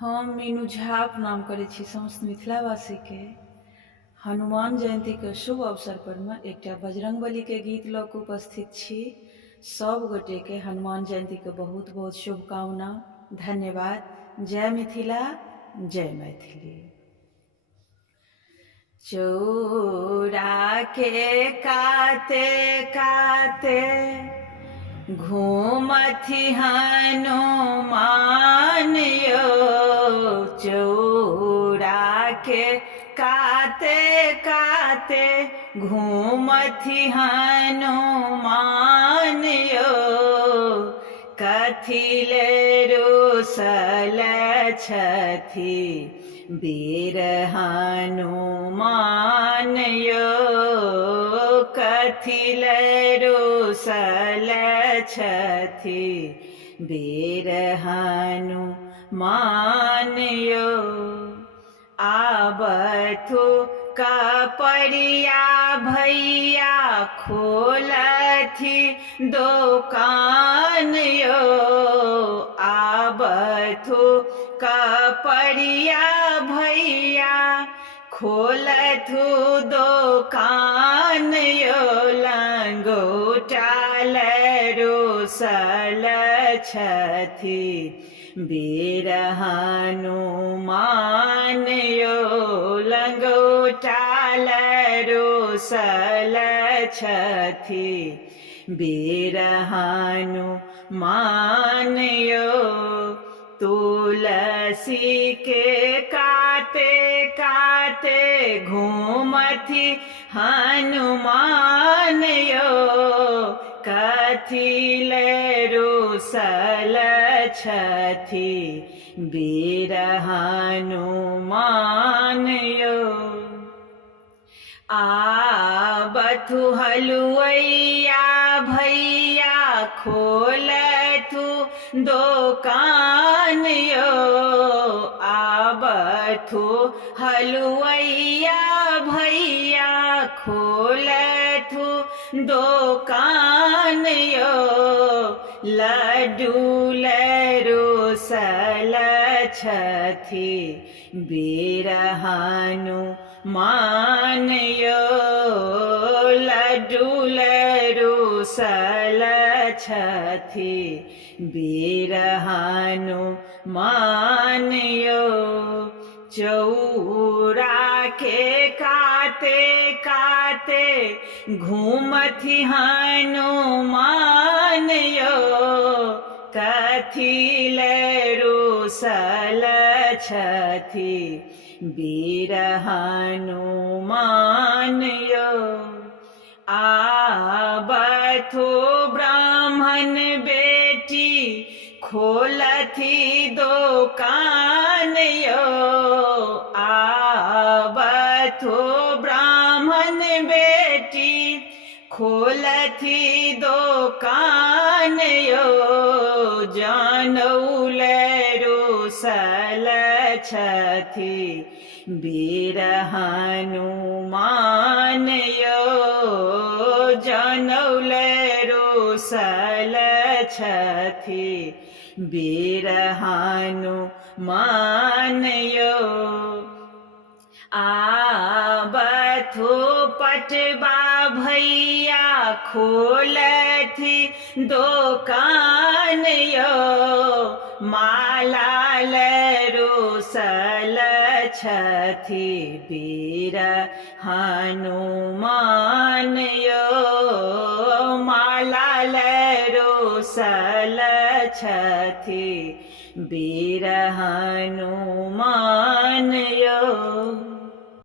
हम मीनू झा प्रणाम करै छी समस्त मिथिलावासी के। हनुमान जयंती के शुभ अवसर पर में एकटा बजरंगबली के गीत लऽ कऽ उपस्थित छी। सब गोटे के हनुमान जयंती के बहुत बहुत शुभकामना। धन्यवाद। जय मिथिला, जय मैथिली। चौरा के काते काते घूमथि हनुमान यो, चौरा के काते काते घूमथि हनुमान यो, कथि ले रुसल छथि वीर हनुमान यो, कथि ले रुसल छथि वीर हनुमान यो। आबथु कपड़िया भैया खोलथि दोकान यो, आबथु कपड़िया भैया खोलथु दोकान यो, लंगोटा ले रुसल छथि वीर हनुमान यो, लंगोटा ले रुसल छथि वीर हनुमान यो। तुलसी के काते काते घूमथि हनुमान यो, कथि ले रुसल छथि वीर हनुमान यो। आबथु हलुवैया भैया खोलथु दोकान यो, आबथु हलुवैया भैया खोलथु दोकान यो, लड्डू ले रुसल छथि वीर हनुमान यो, लड्डू ले रुसल छथि वीर हनुमान यो। चौरा के काते काते घूमथि हनुमान यो, कथि ले रुसल छथि वीर हनुमान यो। आबथु ब्राह्मण बेटी खोलथि दोकान यो, आबथु ब्राह्मण बेटी खोलथि दोकान यो, जनऊ ले रुसल छथि वीर हनुमान यो, जनऊ ले रुसल छथि वीर हनुमान यो। आबथु पटवा भैया खोलथि दोकान यो, माला ले रुसल छथि वीर हनुमान यो, माला ले रुसल छथि वीर हनुमान यो।